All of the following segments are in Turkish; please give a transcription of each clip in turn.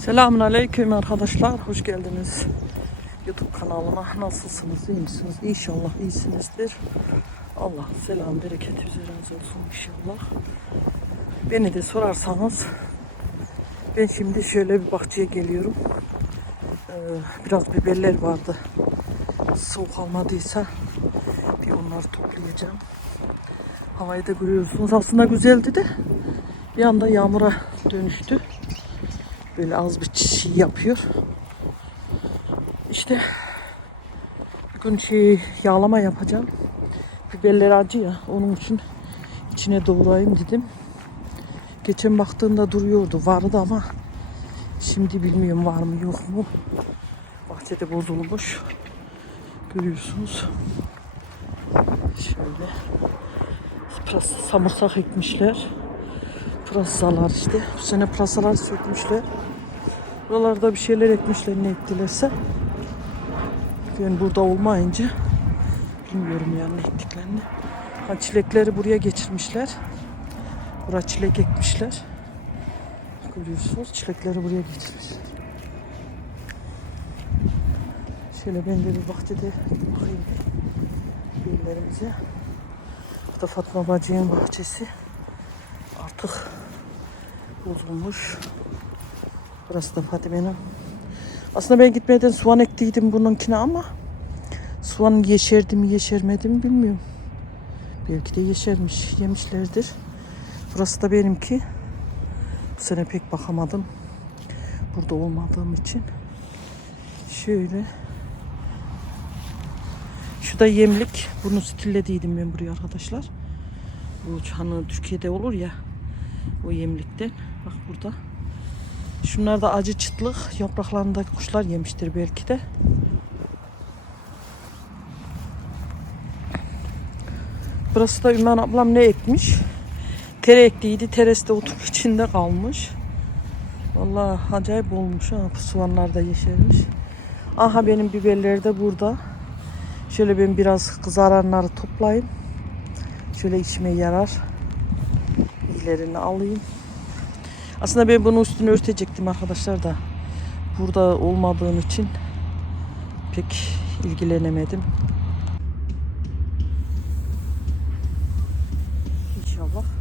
Selamun Aleyküm arkadaşlar. Hoş geldiniz. YouTube kanalıma. Nasılsınız? iyi misiniz? İnşallah iyisinizdir. Allah selam, bereket üzerinize olsun inşallah. Beni de sorarsanız ben şimdi şöyle bir bahçeye geliyorum. Ee, biraz biberler vardı. Soğuk almadıysa bir onları toplayacağım. Havayı da görüyorsunuz. Aslında güzeldi de bir anda yağmura dönüştü. Böyle az bir çiğ yapıyor. İşte bugün şey yağlama yapacağım. Biberler acı ya onun için içine doğrayayım dedim. Geçen baktığımda duruyordu vardı ama şimdi bilmiyorum var mı yok mu. Bahçede bozulmuş. Görüyorsunuz. Şöyle. Pırasa, samırsak ekmişler. Pırasalar işte. Bu sene pırasalar sökmüşler. Buralarda bir şeyler ekmişler ne ettilerse. Ben burada olmayınca bilmiyorum yani ne ettiklerini. Ha, çilekleri buraya geçirmişler. Buraya çilek ekmişler. Görüyorsunuz çilekleri buraya getirmişler. Şöyle ben de bir bahçede bakayım güllerimize. Bu da Fatma bacının bahçesi. Artık bozulmuş. Burası da Fatime'nin. Aslında ben gitmeden soğan ektiydim bununkine ama soğan yeşerdi mi yeşermedi mi bilmiyorum. Belki de yeşermiş, yemişlerdir. Burası da benimki. Bu sene pek bakamadım. Burada olmadığım için. Şöyle. Şu da yemlik. Bunu stillediydim ben buraya arkadaşlar. Bu hani Türkiye'de olur ya. O yemlikten. Bak burada. Şunlar da acı çıtlık. Yapraklarında kuşlar yemiştir belki de. Burası da Ümen ablam ne ekmiş? Tere ektiydi. Teresi de otuk içinde kalmış. Vallahi acayip olmuş ha. Soğanlar da yeşermiş. Aha benim biberler de burada. Şöyle ben biraz kızaranları toplayayım. Şöyle içime yarar. İyilerini alayım. Aslında ben bunu üstünü örtecektim arkadaşlar da. Burada olmadığım için pek ilgilenemedim. İnşallah.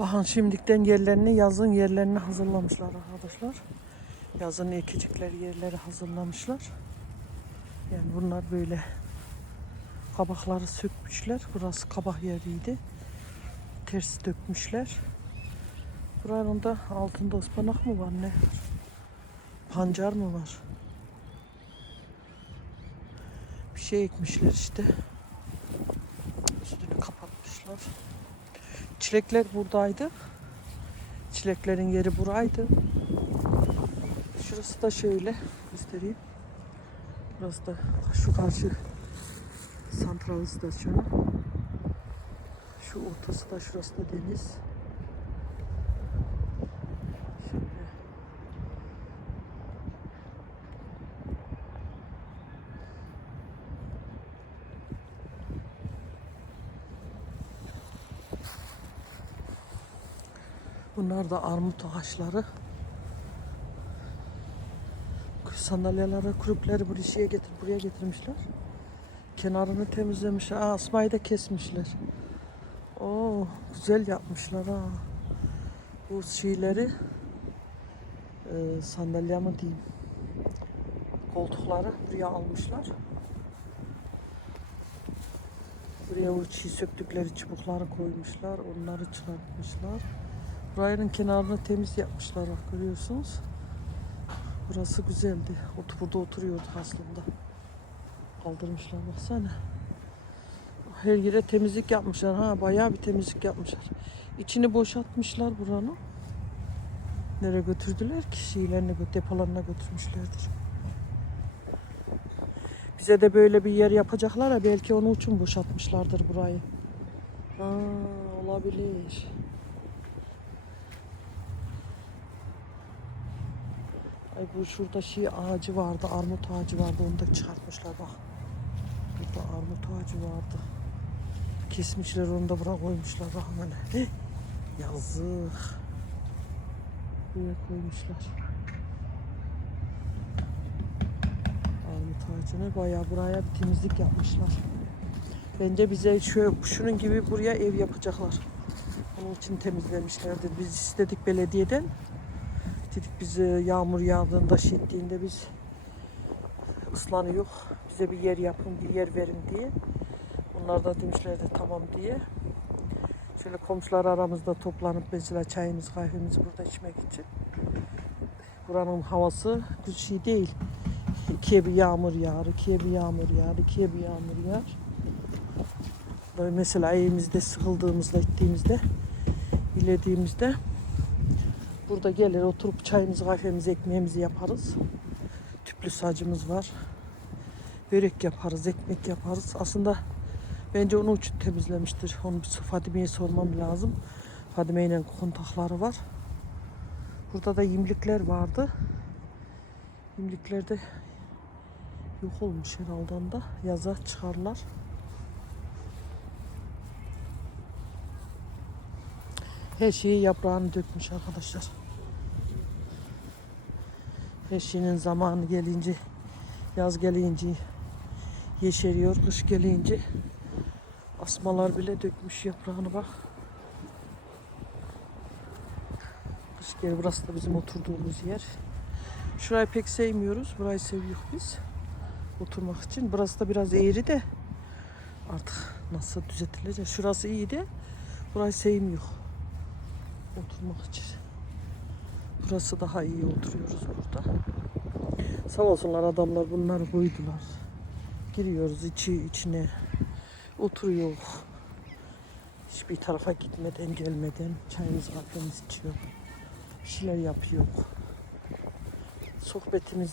Bakın şimdikten yerlerini yazın yerlerini hazırlamışlar arkadaşlar. Yazın ekecekleri yerleri hazırlamışlar. Yani bunlar böyle kabakları sökmüşler. Burası kabak yeriydi. Ters dökmüşler. Buranın da altında ıspanak mı var ne? Pancar mı var? Bir şey ekmişler işte. Üstünü kapatmışlar. Çilekler buradaydı. Çileklerin yeri buraydı. Şurası da şöyle göstereyim. Burası da şu karşı santral istasyonu. Şu ortası da şurası da deniz. Şöyle. Bunlar da armut ağaçları. Sandalyeleri, kulüpleri buraya şeye getir, buraya getirmişler. Kenarını temizlemiş. Aa, asmayı da kesmişler. Oo, güzel yapmışlar ha. Bu şeyleri e, sandalye mi diyeyim? Koltukları buraya almışlar. Buraya o çiğ söktükleri çubukları koymuşlar. Onları çıkartmışlar. Burayının kenarını temiz yapmışlar bak görüyorsunuz. Burası güzeldi. Ot burada oturuyorduk aslında. Kaldırmışlar baksana. Her yere temizlik yapmışlar. Ha bayağı bir temizlik yapmışlar. İçini boşaltmışlar buranın. Nereye götürdüler ki? Şeylerine, depolarına götürmüşlerdir. Bize de böyle bir yer yapacaklar ya belki onun için boşaltmışlardır burayı. Ha, olabilir. Ay bu şurada şey ağacı vardı, armut ağacı vardı. Onu da çıkartmışlar bak. Burada armut ağacı vardı. Kesmişler onu da buraya koymuşlar bak. Heh, Yazık. Buraya koymuşlar. Armut ağacını bayağı buraya bir temizlik yapmışlar. Bence bize şöyle şunun gibi buraya ev yapacaklar. Onun için temizlemişlerdir. Biz istedik belediyeden. Dedik bize yağmur yağdığında şiddetinde biz ıslanıyor. Bize bir yer yapın, bir yer verin diye. Onlar da demişlerdi tamam diye. Şöyle komşular aramızda toplanıp mesela çayımız, kahvemizi burada içmek için. Buranın havası güzel şey değil. İkiye bir yağmur yağar, ikiye bir yağmur yağar, ikiye bir yağmur yağar. Böyle mesela evimizde sıkıldığımızda, gittiğimizde, dilediğimizde Burada gelir oturup çayımızı, kahvemizi, ekmeğimizi yaparız. Tüplü sacımız var. Börek yaparız, ekmek yaparız. Aslında bence onun için temizlemiştir. Onu bir Fadime'ye sormam lazım. Fadime ile kontakları var. Burada da yimlikler vardı. Yimlikler de yok olmuş herhalde da. Yaza çıkarlar. Her şeyi yaprağını dökmüş arkadaşlar. Her şeyin zamanı gelince, yaz gelince yeşeriyor, kış gelince asmalar bile dökmüş yaprağını bak. Kış gel burası da bizim oturduğumuz yer. Şurayı pek sevmiyoruz. Burayı seviyoruz biz. Oturmak için. Burası da biraz eğri de artık nasıl düzeltilecek. Şurası iyi de burayı sevmiyor oturmak için. Burası daha iyi oturuyoruz burada. Sağ olsunlar adamlar bunları koydular. Giriyoruz içi içine. Oturuyor. Hiçbir tarafa gitmeden gelmeden çayımız kahvemizi içiyor. Şeyler yapıyor. Sohbetimizi